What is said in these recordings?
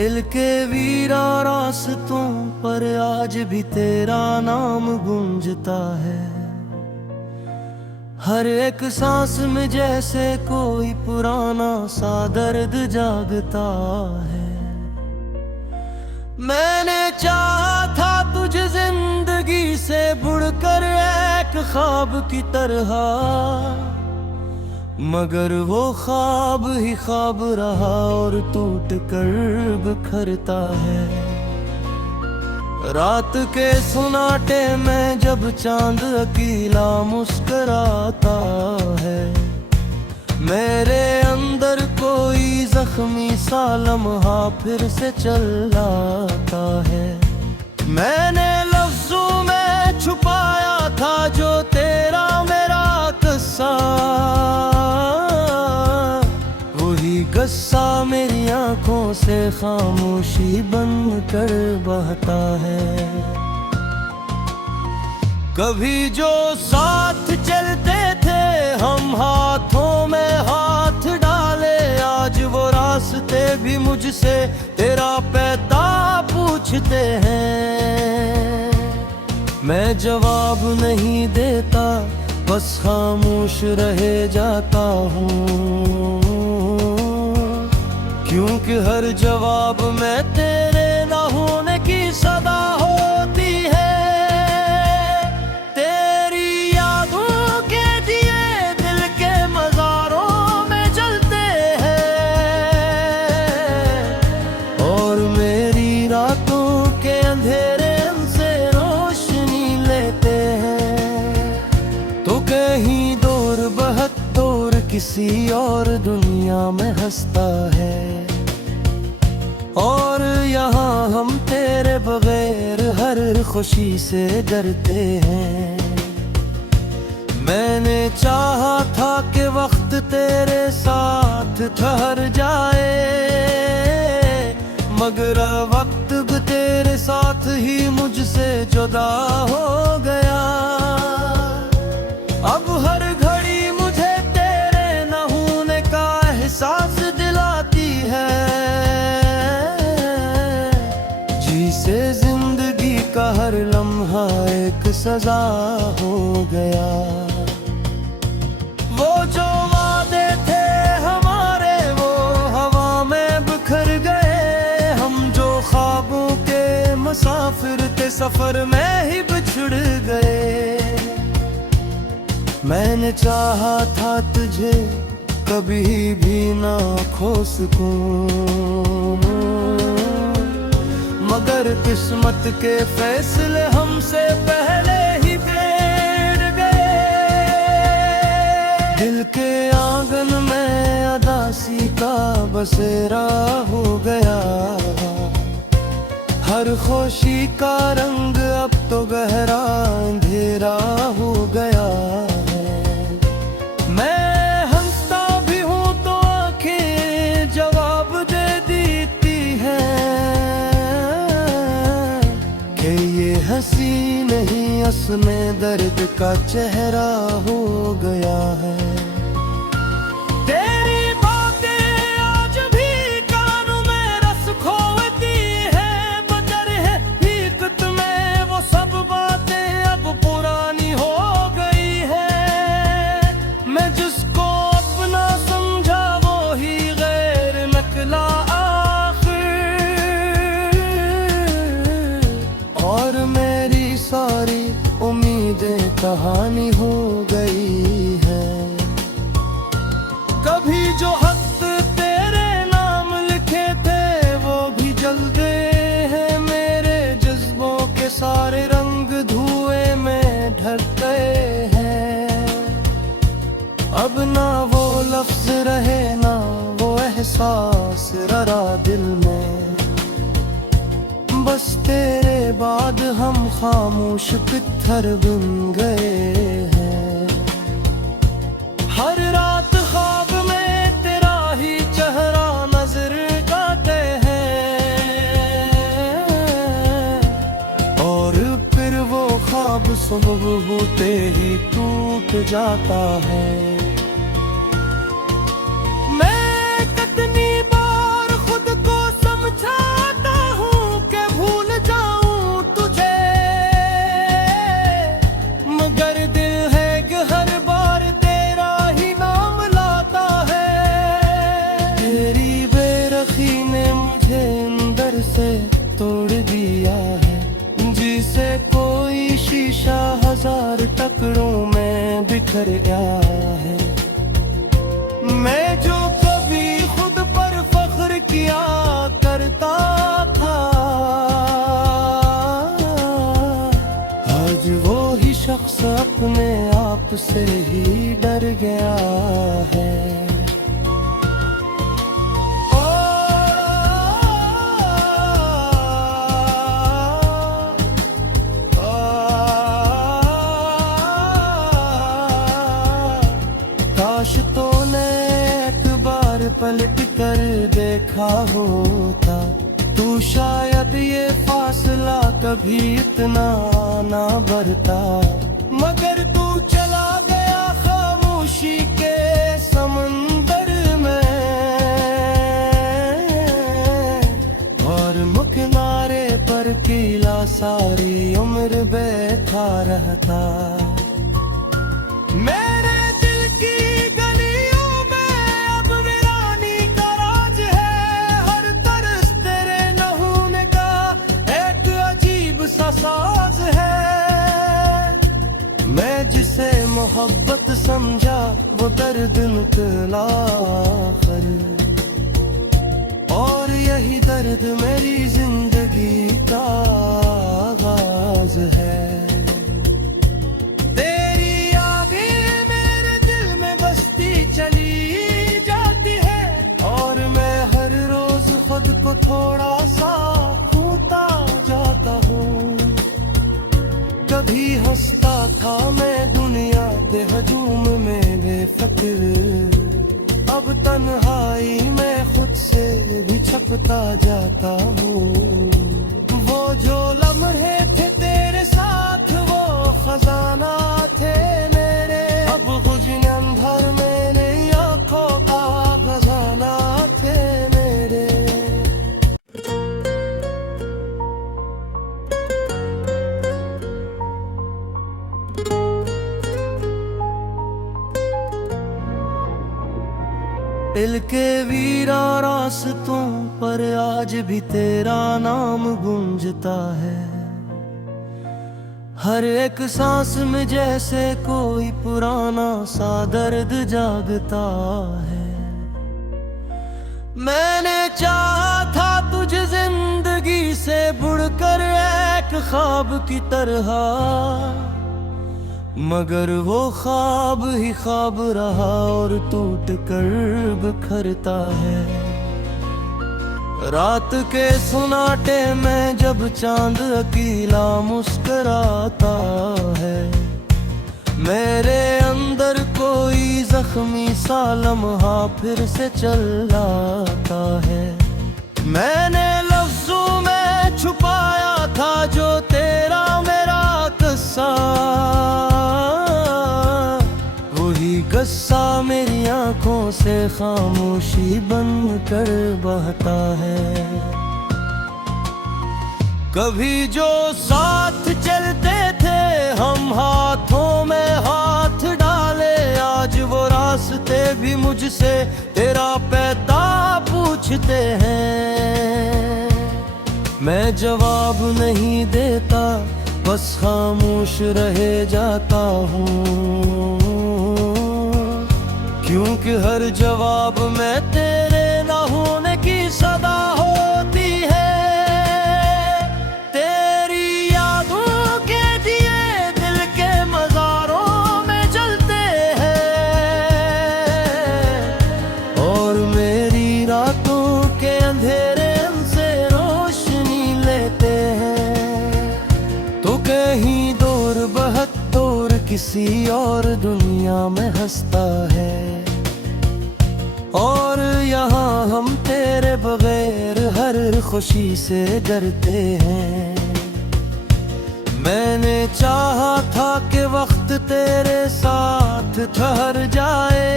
दिल के वीरा रास्तों पर आज भी तेरा नाम गूंजता है। हर एक सांस में जैसे कोई पुराना सा दर्द जागता है। मैंने चाहा था तुझे जिंदगी से बुड़कर एक ख्वाब की तरह, मगर वो ख्वाब ही ख्वाब रहा और टूट कर बिखरता है। रात के सुनाटे में जब चांद अकेला मुस्कुराता है, मेरे अंदर कोई जख्मी सा लम्हा फिर से चिल्लाता है। मैंने लफ्जों में छुपाया था जो तेरा मेरा किस्सा, वही किस्सा मेरी आंखों से खामोशी बन कर बहता है। कभी जो साथ चलते थे हम हाथों में हाथ डाले, आज वो रास्ते भी मुझसे तेरा पता पूछते हैं। मैं जवाब नहीं देता, बस खामोश रह जाता हूँ, क्योंकि हर जवाब में तेरे ना होने की सदा होती है। तेरी यादों के दिए दिल के मज़ारों में जलते हैं, और मेरी रातों के अंधेरे उनसे रोशनी लेते हैं। तो कहीं दूर बहुत दूर किसी और दुनिया में हंसता है, और यहाँ हम तेरे बगैर हर खुशी से डरते हैं। मैंने चाहा था कि वक्त तेरे साथ ठहर जाए, मगर वक्त भी तेरे साथ ही मुझसे जुदा हो गया। अब हर घड़ी मुझे तेरे न होने का एहसास दिलाती है, जिसे जिंदगी का हर लम्हा एक सजा हो गया। वो जो वादे थे हमारे वो हवा में बिखर गए, हम जो ख्वाबों के मुसाफिर थे सफर में ही बिछड़ गए। मैंने चाहा था तुझे कभी भी ना खो सकूं, मगर किस्मत के फैसले हमसे पहले ही बैठ गए। दिल के आंगन में अदासी का बसेरा हो गया, हर खुशी का रंग अब तो गहरा अंधेरा हो गया है। मैं हंसता भी हूँ तो आंखें जवाब दे देती हैं कि ये हंसी नहीं असली दर्द का चेहरा हो गया है। तेरी बातें आज भी कानों में रस खोती है, मगर है हकीकत में वो सब बातें अब पुरानी हो गई है। मैं जिसको अपना समझा वो ही गैर निकला और मेरी सारी उम्मीदें कहानी हो गई है। कभी जो हक तेरे नाम लिखे थे वो भी जल गए हैं, मेरे जज्बों के सारे रंग धुएं में ढक गए हैं। अब ना वो लफ्ज रहे ना वो एहसास रहा दिल में, बस तेरे बाद हम खामोश पत्थर बन गए हैं। हर रात ख्वाब में तेरा ही चेहरा नजर आते हैं, और फिर वो ख्वाब सुबह होते ही टूट जाता है। मैं कितनी बार खुद को समझा शीशा हजार टुकड़ों में बिखर गया है। मैं जो कभी खुद पर फख्र किया करता था, आज वो ही शख्स अपने आप से ही डर गया है। काश तूने एक बार पलट कर देखा होता, तू शायद ये फासला कभी इतना ना बढ़ता। मगर तू चला गया खामोशी के समंदर में, और मुकनारे पर किला सारी उम्र बैठा रहता। मेरे दिल की गलियों में अब वीरानी का राज है, हर तरस तेरे न होने का एक अजीब सा साज है। मैं जिसे मोहब्बत समझा वो दर्द निकला आखिर, और यही दर्द मेरी जिंदगी का आगाज है। को थोड़ा सा खोता जाता हूँ। कभी हंसता था मैं दुनिया के हजूम में बेफिक्र, अब तन्हाई में खुद से भी छपता जाता हूँ। वो जो लम्हे थे तेरे साथ वो खजाना थे मेरे, अब गुज़िर अंधर मेरे आँखों का खजाना थे मेरे। दिल के वीरा रास्तों पर आज भी तेरा नाम गूंजता है, हर एक सांस में जैसे कोई पुराना सा दर्द जागता है। मैंने चाहा था तुझे जिंदगी से बुड़कर एक ख्वाब की तरह, मगर वो ख्वाब ही ख्वाब रहा और टूट कर बिखरता है। रात के सुनाटे में जब चांद अकेला मुस्कुराता है, मेरे अंदर कोई जख्मी सा लम्हा फिर से चलाता है। मैंने लफ्जों में छुपाया था जो तेरा मेरा किस्सा, वही किस्सा मेरी आंखों से खामोशी बन कर बहता है। कभी जो साथ चलते थे हम हाथों में हाथ डाले, आज वो रास्ते भी मुझसे तेरा पता पूछते हैं। मैं जवाब नहीं देता बस खामोश रह जाता हूँ, क्योंकि हर जवाब में तेरे ना होने की सदा होती है। तेरी यादों के दिए दिल के मज़ारों में जलते हैं, और मेरी रातों के अंधेरे से रोशनी लेते हैं। तो कहीं दूर बहत्तर किसी और दुनिया में हंसता है, और यहाँ हम तेरे बगैर हर खुशी से डरते हैं। मैंने चाहा था कि वक्त तेरे साथ ठहर जाए,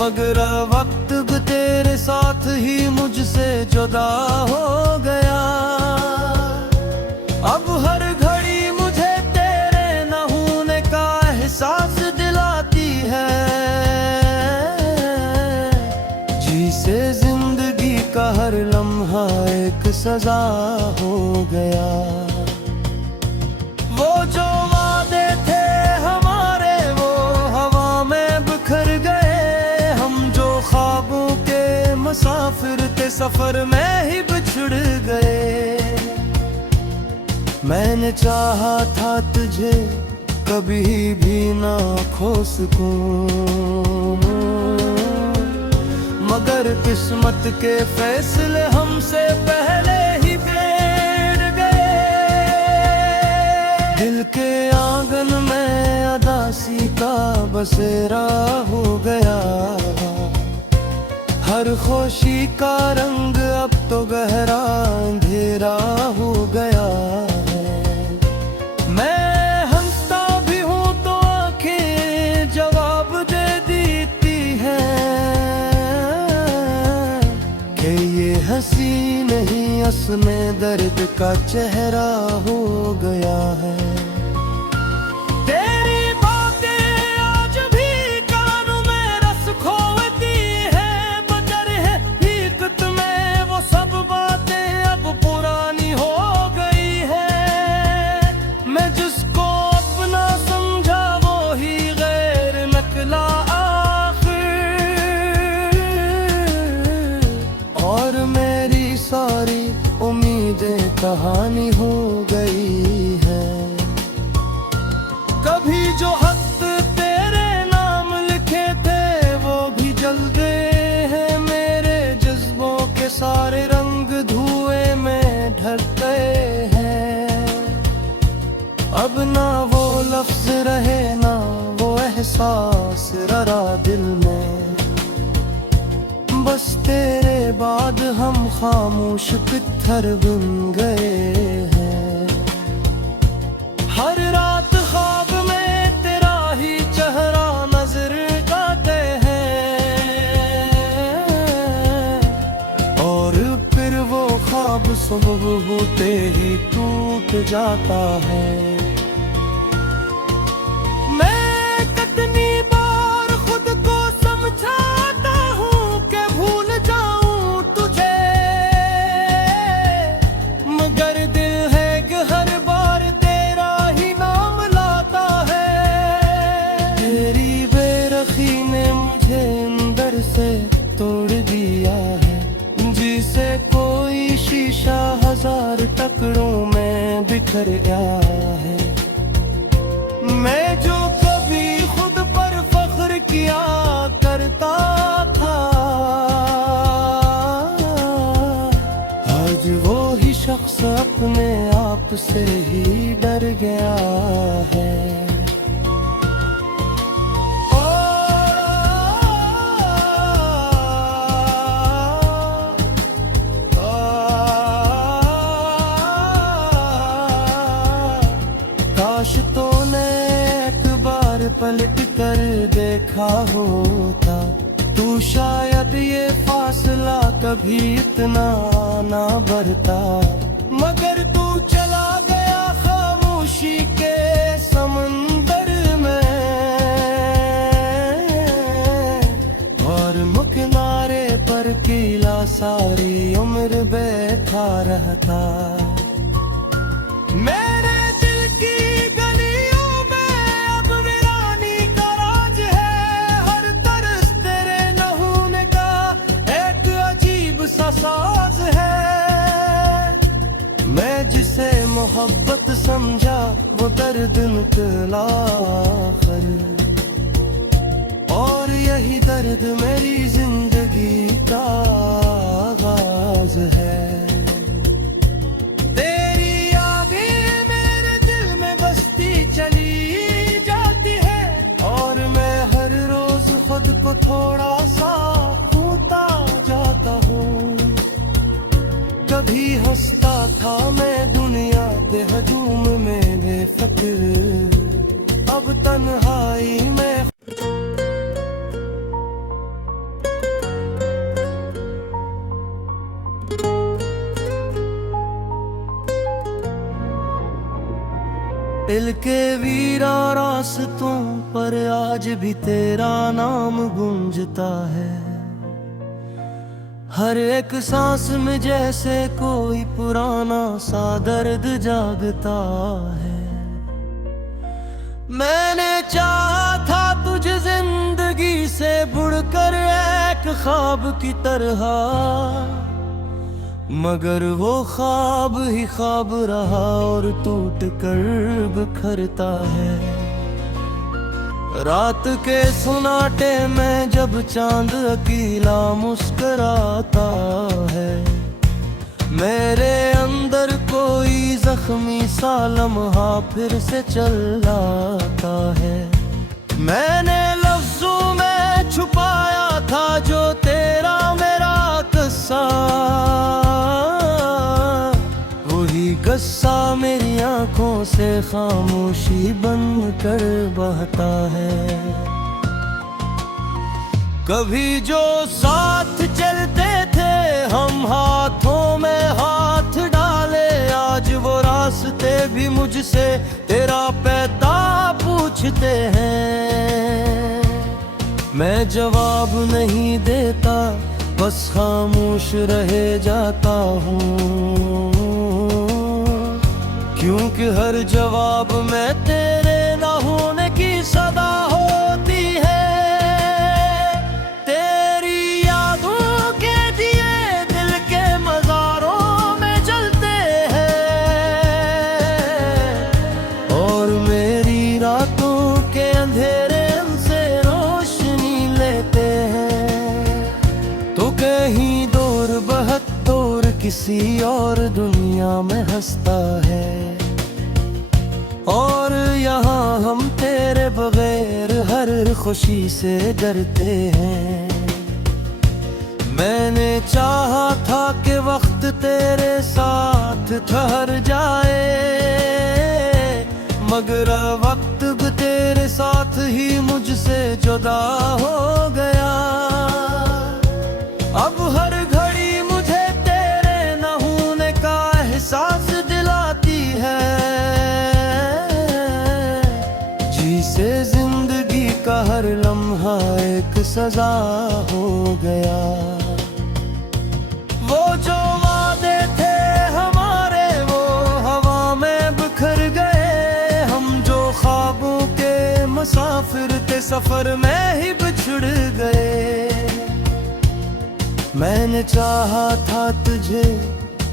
मगर वक्त भी तेरे साथ ही मुझसे जुदा हो गया। अब हर घड़ी मुझे तेरे न होने का एहसास दिलाती है, जिसे जिंदगी का हर लम्हा एक सजा हो गया। सफर में ही बिछड़ गए। मैंने चाहा था तुझे कभी भी ना खो सकूं, मगर किस्मत के फैसले हमसे पहले ही बैठ गए। दिल के आंगन में अदासी का बसेरा हो गया, हर खुशी का रंग अब तो गहरा अंधेरा हो गया है। मैं हंसता भी हूँ तो आंखें जवाब दे देती हैं कि ये हंसी नहीं असमे दर्द का चेहरा हो गया है। सारी उम्मीदें कहानी हो गई है। कभी जो हक तेरे नाम लिखे थे वो भी जल गए हैं। मेरे जज्बों के सारे रंग धुएं में ढक गए हैं। अब ना वो लफ्ज रहे ना वो एहसास रहा दिल में, बस तेरे बाद हम खामोश पत्थर बन गए हैं। हर रात ख्वाब में तेरा ही चेहरा नजर आते हैं, और फिर वो ख्वाब सुबह होते ही टूट जाता है। हजार टुकड़ों में बिखर गया है। मैं जो कभी खुद पर फख्र किया करता था, आज वो ही शख्स अपने आप से ही डर गया है। काश तूने एक बार पलट कर देखा होता, तू शायद ये फासला कभी इतना ना बढ़ता। मगर तू चला गया खामोशी के समंदर में, और मुकनारे पर किला सारी उम्र बैठा रहता। साज है मैं जिसे मोहब्बत समझा वो दर्द निकला आखिर, और यही दर्द मेरी जिंदगी का आगाज है। तेरी यादें मेरे दिल में बसती चली जाती है, और मैं हर रोज खुद को थोड़ा सा खोता जाता हूँ। कभी हंसता था मैं दुनिया के हजूम में बेफिक्र, अब तन्हाई में। दिल के वीरा रास्तों पर आज भी तेरा नाम गूंजता है। हर एक सांस में जैसे कोई पुराना सा दर्द जागता है। मैंने चाहा था तुझे जिंदगी से बुड़कर एक ख्वाब की तरह, मगर वो ख्वाब ही ख्वाब रहा और टूट कर बिखरता है। रात के सुनाटे में जब चांद अकेला मुस्कुराता है, मेरे अंदर कोई जख्मी सा लम्हा फिर से चलाता है। मैंने लफ्जों में छुपाया था जो तेरा मेरा किस्सा, वही किस्सा मेरी आंखों से खामोशी बन कर बहता है। कभी जो साथ चलते थे हम हाथों में हाथ डाले, आज वो रास्ते भी मुझसे तेरा पैता पूछते हैं। मैं जवाब नहीं देता, बस खामोश रह जाता हूँ, क्योंकि हर जवाब में तेरे न होने की सदा होती है। तेरी यादों के दिए दिल के मज़ारों में जलते हैं, और मेरी रातों के अंधेरे उनसे रोशनी लेते हैं। तो कहीं दूर बहुत दूर किसी और दुनिया में हंसता है, और यहाँ हम तेरे बगैर हर खुशी से डरते हैं। मैंने चाहा था कि वक्त तेरे साथ ठहर जाए, मगर वक्त भी तेरे साथ ही मुझसे जुदा हो गया। अब हर घड़ी मुझे तेरे न होने का एहसास दिलाती है, जिसे जिंदगी का हर लम्हा एक सजा हो गया। वो जो वादे थे हमारे वो हवा में बिखर गए, हम जो ख्वाबों के मुसाफिर थे सफर में ही बिछड़ गए। मैंने चाहा था तुझे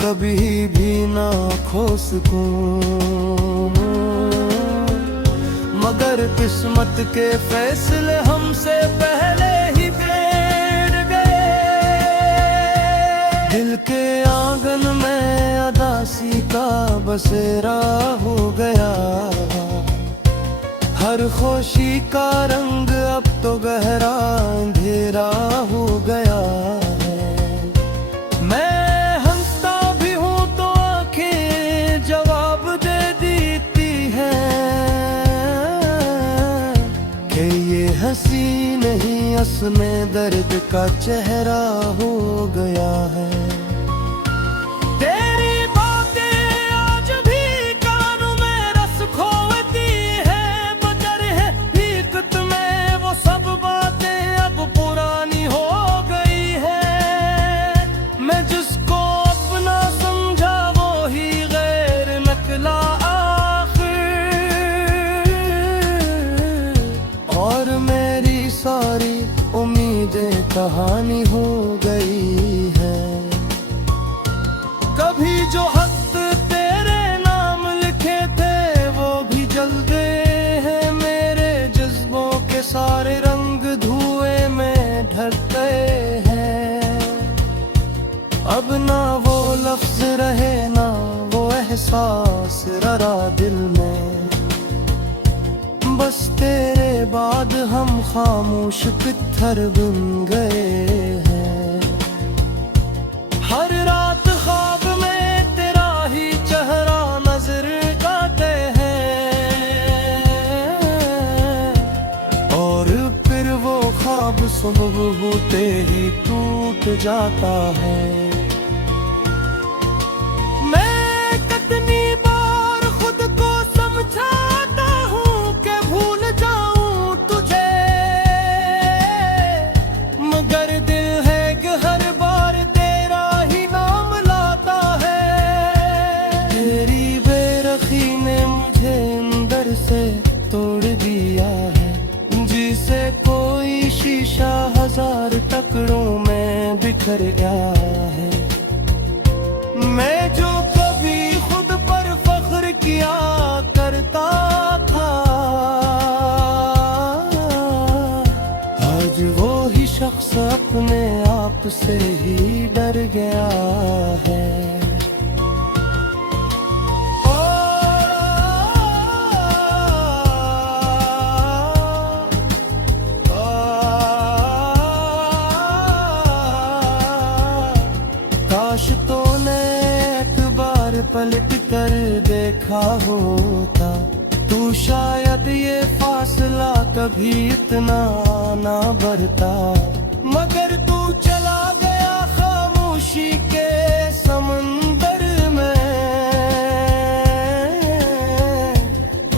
कभी भी ना खो सकूं, मगर किस्मत के फैसले हमसे पहले ही बैठ गए। दिल के आंगन में अदासी का बसेरा हो गया, हर खुशी का रंग अब तो गहरा अंधेरा हो गया है। मैं हंसता भी हूँ तो आंखें जवाब दे देती हैं कि ये हंसी नहीं असमें दर्द का चेहरा हो गया है। तेरी बातें आज भी कानों में रस खोती है, बदर है हकीकत में वो सब बातें अब पुरानी हो गई है। मैं जिसको अपना समझा वो ही गैर निकला और मेरी सारी उम्मीदें कहानी हो गई है। कभी जो हक तेरे नाम लिखे थे वो भी जल गए हैं, मेरे जज्बों के सारे रंग धुएं में ढल गए हैं। अब ना वो लफ्ज रहे ना वो एहसास रहा दिल में, बस तेरे बाद हम खामोश पत्थर बन गए हैं। हर रात ख्वाब में तेरा ही चेहरा नजर आते हैं, और फिर वो ख्वाब सुबह होते ही टूट जाता है। मैं कितनी बार खुद को समझाता हूँ कि भूल जाऊं तुझे, मगर दिल है कि हर बार तेरा ही नाम लाता है। तेरी बेरखी ने मुझे अंदर से तोड़ दिया है, जिसे कोई शीशा हजार टुकड़ों में बिखर गया है। आपसे ही डर गया है। काश तूने एक बार पलट कर देखा होता, तू शायद ये फासला कभी इतना ना बढ़ता। मगर तू चला गया खामोशी के समंदर में,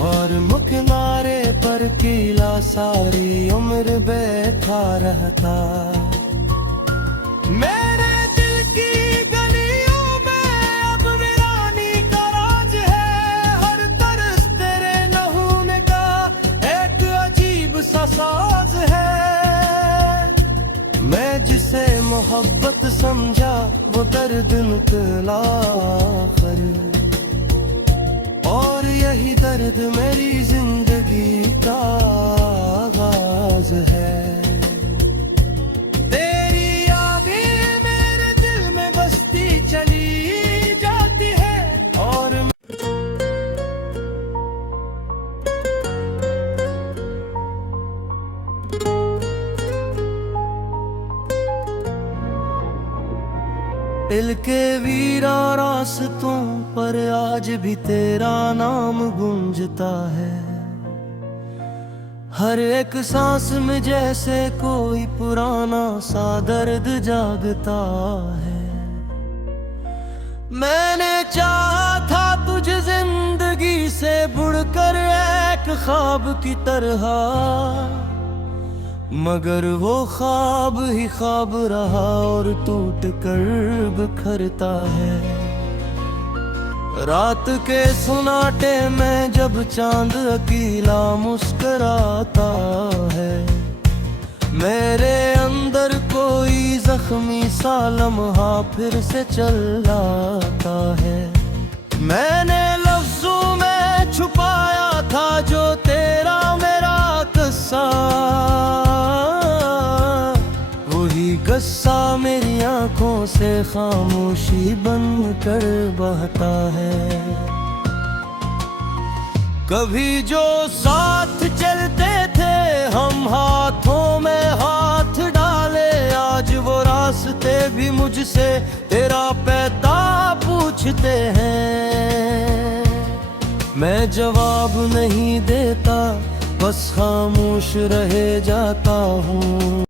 और मुकनारे पर किला सारी उम्र बैठा रहता। मेरे दिल की गलियों में अब वीरानी का राज है, हर तरस तेरे न होने का एक अजीब सा साज है। मैं जिसे मोहब्बत समझा वो दर्द निकला आखिर, और यही दर्द मेरी जिंदगी का आगाज है। दिल के वीरा रास्तों पर आज भी तेरा नाम गूंजता है। हर एक सांस में जैसे कोई पुराना सा दर्द जागता है। मैंने चाहा था तुझे जिंदगी से बुड़कर एक ख्वाब की तरह, मगर वो ख्वाब ही ख्वाब रहा और टूट कर बिखरता है। रात के सुनाटे में जब चांद अकेला मुस्कुराता है, मेरे अंदर कोई जख्मी सा लम्हा फिर से चलाता है। मैंने लफ्जों में छुपाया था जो तेरा मेरा किस्सा, गस्सा मेरी आंखों से खामोशी बन कर बहता है। कभी जो साथ चलते थे हम हाथों में हाथ डाले, आज वो रास्ते भी मुझसे तेरा पता पूछते हैं। मैं जवाब नहीं देता, बस खामोश रह जाता हूँ।